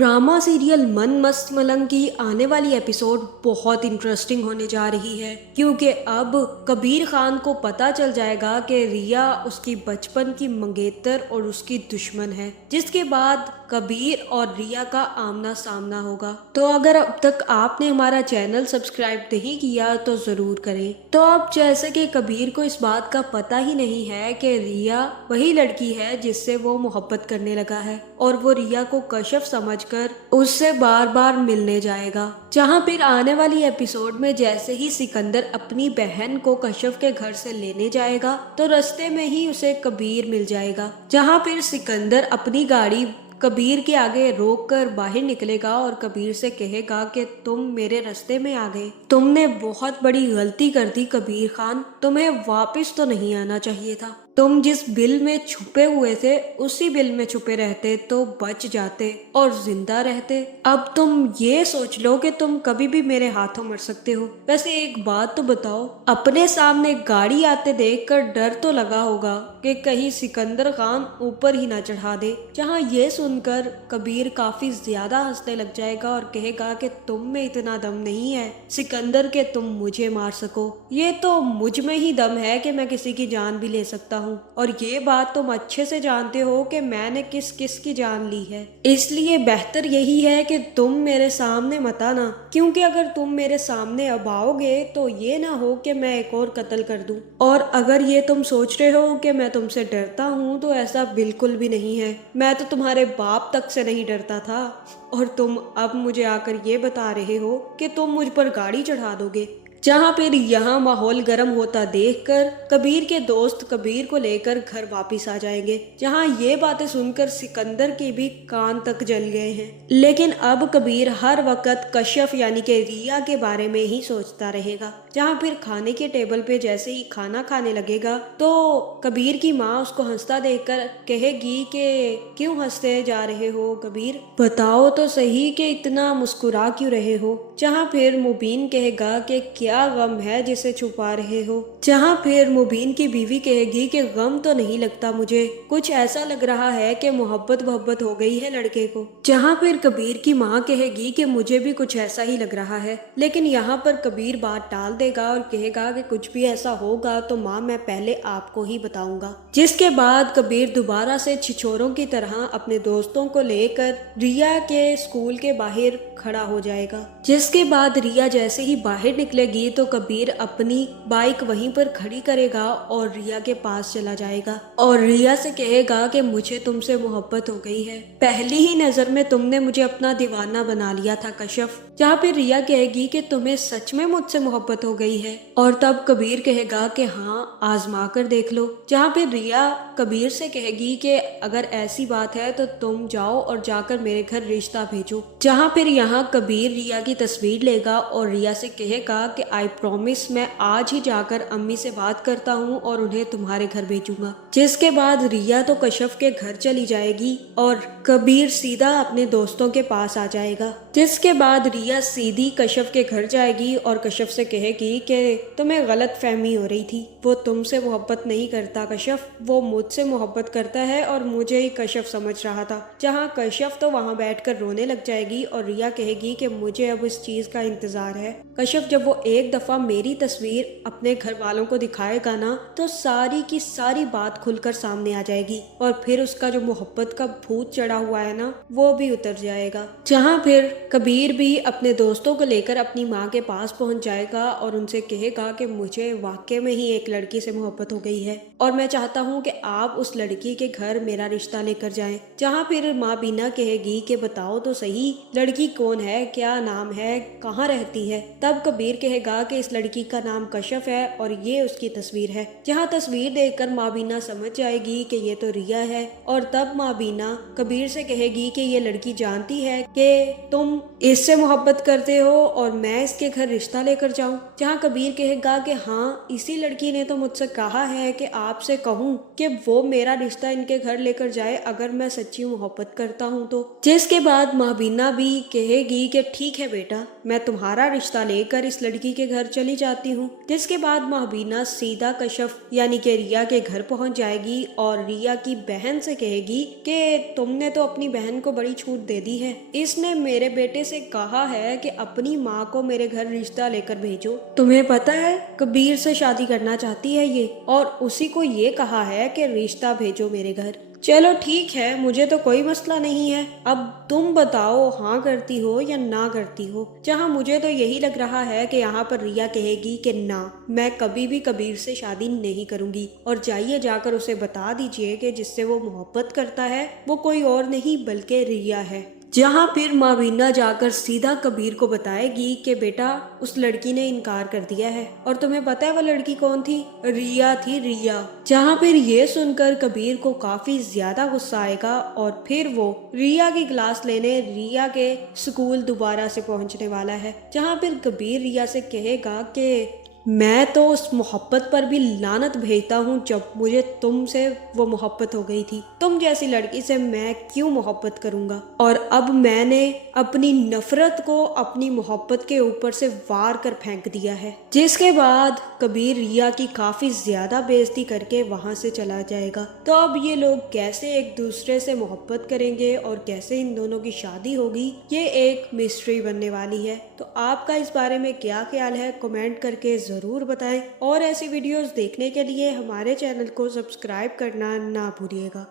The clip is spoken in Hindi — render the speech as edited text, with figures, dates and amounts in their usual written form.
ड्रामा सीरियल मन मस्त मलंग की आने वाली एपिसोड बहुत इंटरेस्टिंग होने जा रही है, क्योंकि अब कबीर खान को पता चल जाएगा कि रिया उसकी बचपन की मंगेतर और उसकी दुश्मन है, जिसके बाद कबीर और रिया का आमना सामना होगा। तो अगर अब तक आपने हमारा चैनल सब्सक्राइब नहीं किया तो जरूर करें। तो अब जैसे कि कबीर को इस बात का पता ही नहीं है कि रिया वही लड़की है जिससे वो मोहब्बत करने लगा है, और वो रिया को कश्यप समझकर उससे बार बार मिलने जाएगा। जहाँ फिर आने वाली एपिसोड में जैसे ही सिकंदर अपनी बहन को कश्यप के घर से लेने जाएगा तो रास्ते में ही उसे कबीर मिल जाएगा। जहाँ फिर सिकंदर अपनी गाड़ी कबीर के आगे रोक कर बाहर निकलेगा और कबीर से कहेगा कि तुम मेरे रास्ते में आ गए, तुमने बहुत बड़ी गलती कर दी कबीर खान, तुम्हें वापस तो नहीं आना चाहिए था। तुम जिस बिल में छुपे हुए थे उसी बिल में छुपे रहते तो बच जाते और जिंदा रहते। अब तुम ये सोच लो कि तुम कभी भी मेरे हाथों मर सकते हो। वैसे एक बात तो बताओ, अपने सामने गाड़ी आते देखकर डर तो लगा होगा कि कहीं सिकंदर खान ऊपर ही ना चढ़ा दे। जहाँ ये सुनकर कबीर काफी ज्यादा हंसने लग जाएगा और कहेगा कि तुम में इतना दम नहीं है सिकंदर के तुम मुझे मार सको। ये तो मुझ में ही दम है कि मैं किसी की जान भी ले सकता हूँ, और ये बात तुम अच्छे से जानते हो कि मैंने किस किस की जान ली है। इसलिए बेहतर यही है कि तुम मेरे सामने मत आना, क्योंकि अगर तुम मेरे सामने अब आओगे तो ये ना हो कि मैं एक और कत्ल कर दूं। और अगर ये तुम सोच रहे हो कि मैं तुमसे डरता हूँ तो ऐसा बिल्कुल भी नहीं है। मैं तो तुम्हारे बाप तक से नहीं डरता था, और तुम अब मुझे आकर ये बता रहे हो कि तुम मुझ पर गाड़ी चढ़ा दोगे। जहाँ फिर यहाँ माहौल गर्म होता देखकर कबीर के दोस्त कबीर को लेकर घर वापस आ जाएंगे। जहाँ ये बातें सुनकर सिकंदर के भी कान तक जल गए हैं, लेकिन अब कबीर हर वक्त कश्यप यानी कि रिया के बारे में ही सोचता रहेगा। जहाँ फिर खाने के टेबल पे जैसे ही खाना खाने लगेगा तो कबीर की माँ उसको हंसता देखकर कहेगी कि क्यों हंसते जा रहे हो कबीर, बताओ तो सही कि इतना मुस्कुरा क्यों रहे हो। जहाँ फिर मुबीन कहेगा कि क्या गम है जिसे छुपा रहे हो। जहाँ फिर मुबीन की बीवी कहेगी कि गम तो नहीं लगता मुझे, कुछ ऐसा लग रहा है कि मोहब्बत मोहब्बत हो गई है लड़के को। जहाँ फिर कबीर की माँ कहेगी कि मुझे भी कुछ ऐसा ही लग रहा है, लेकिन यहाँ पर कबीर बात टाल देगा और कहेगा कि कुछ भी ऐसा होगा तो माँ मैं पहले आपको ही बताऊंगा। जिसके बाद कबीर दोबारा से छिछोरों की तरह अपने दोस्तों को लेकर रिया के स्कूल के बाहर खड़ा हो जाएगा। जिसके बाद रिया जैसे ही बाहर निकलेगी तो कबीर अपनी बाइक वहीं पर खड़ी करेगा और रिया के पास चला जाएगा और रिया से कहेगा कि मुझे तुमसे मोहब्बत हो गई है, पहली ही नजर में तुमने मुझे अपना दीवाना बना लिया था कश्यप। जहाँ पे रिया कहेगी कि तुम्हें सच में मुझसे मोहब्बत हो गई है, और तब कबीर कहेगा कि हाँ आजमा कर देख लो। जहाँ पे रिया कबीर से कहेगी कि अगर ऐसी बात है तो तुम जाओ और जाकर मेरे घर रिश्ता भेजो। जहाँ फिर यहाँ कबीर रिया की तस्वीर लेगा और रिया से कहेगा कि आई प्रॉमिस मैं आज ही जाकर अम्मी से बात करता हूँ और उन्हें तुम्हारे घर भेजूंगा। जिसके बाद रिया तो कश्यप के घर चली जाएगी और कबीर सीधा अपने दोस्तों के पास आ जाएगा। जिसके बाद रिया सीधी कश्यप के घर जाएगी और कश्यप से कहेगी कि तुम्हें गलत फहमी हो रही थी, वो तुमसे मोहब्बत नहीं करता कश्यप, वो मुझसे मोहब्बत करता है और मुझे ही कश्यप समझ रहा था। जहाँ कश्यप तो वहाँ बैठकर रोने लग जाएगी और रिया कहेगी कि मुझे अब इस चीज का इंतजार है। कश्यप जब वो एक दफा मेरी तस्वीर अपने घर वालों को दिखाएगा ना तो सारी की सारी बात खुलकर सामने आ जाएगी, और फिर उसका जो मोहब्बत का भूत चढ़ा हुआ है ना वो भी उतर जाएगा। जहाँ फिर कबीर भी अपने दोस्तों को लेकर अपनी माँ के पास पहुंच जाएगा और उनसे कहेगा कि मुझे वाकई में ही एक लड़की से मोहब्बत हो गई है और मैं चाहता हूँ कि आप उस लड़की के घर मेरा रिश्ता लेकर जाएं। जहाँ फिर माँ बीना कहेगी कि बताओ तो सही लड़की कौन है, क्या नाम है, कहाँ रहती है। तब कबीर कहेगा कि इस लड़की का नाम कश्यप है और ये उसकी तस्वीर है। जहाँ तस्वीर देखकर माँ बीना समझ जाएगी कि ये तो रिया है, और तब माँ बीना कबीर से कहेगी कि ये लड़की जानती है कि तुम इससे मोहब्बत करते हो और मैं इसके घर रिश्ता लेकर जाऊं। जहाँ कबीर कहेगा कि हाँ इसी लड़की ने तो मुझसे कहा है कि आपसे कहूँ कि वो मेरा रिश्ता इनके घर लेकर जाए अगर मैं सच्ची मोहब्बत करता हूँ तो। जिसके बाद माहबीना भी कहेगी कि ठीक है बेटा, मैं तुम्हारा रिश्ता लेकर इस लड़की के घर चली जाती हूँ। जिसके बाद महबीना सीधा कशफ यानी कि रिया के घर पहुँच जाएगी और रिया की बहन से कहेगी कि तुमने तो अपनी बहन को बड़ी छूट दे दी है। इसने मेरे बेटे से कहा है कि अपनी माँ को मेरे घर रिश्ता लेकर भेजो। तुम्हें पता है कबीर से शादी करना चाहती है ये, और उसी को ये कहा है कि रिश्ता भेजो मेरे घर। चलो ठीक है, मुझे तो कोई मसला नहीं है। अब तुम बताओ हाँ करती हो या ना करती हो। जहाँ मुझे तो यही लग रहा है कि यहाँ पर रिया कहेगी कि ना, मैं कभी भी कबीर से शादी नहीं करूंगी, और जाइए जाकर उसे बता दीजिए कि जिससे वो मोहब्बत करता है वो कोई और नहीं बल्कि रिया है। जहाँ फिर मावीना जाकर सीधा कबीर को बताएगी कि बेटा उस लड़की ने इनकार कर दिया है, और तुम्हें पता है वो लड़की कौन थी? रिया थी, रिया। जहाँ फिर ये सुनकर कबीर को काफी ज्यादा गुस्सा आएगा और फिर वो रिया की क्लास लेने रिया के स्कूल दोबारा से पहुंचने वाला है। जहाँ फिर कबीर रिया से कहेगा कि मैं तो उस मोहब्बत पर भी लानत भेजता हूँ जब मुझे तुमसे वो मोहब्बत हो गई थी। तुम जैसी लड़की से मैं क्यों मोहब्बत करूँगा, और अब मैंने अपनी नफरत को अपनी मोहब्बत के ऊपर से वार कर फेंक दिया है। जिसके बाद कबीर रिया की काफ़ी ज़्यादा बेइज्जती करके वहाँ से चला जाएगा। तो अब ये लोग कैसे एक दूसरे से मोहब्बत करेंगे और कैसे इन दोनों की शादी होगी, ये एक मिस्ट्री बनने वाली है। तो आपका इस बारे में क्या ख्याल है, कमेंट करके ज़रूर बताएं, और ऐसी वीडियोस देखने के लिए हमारे चैनल को सब्सक्राइब करना ना भूलिएगा।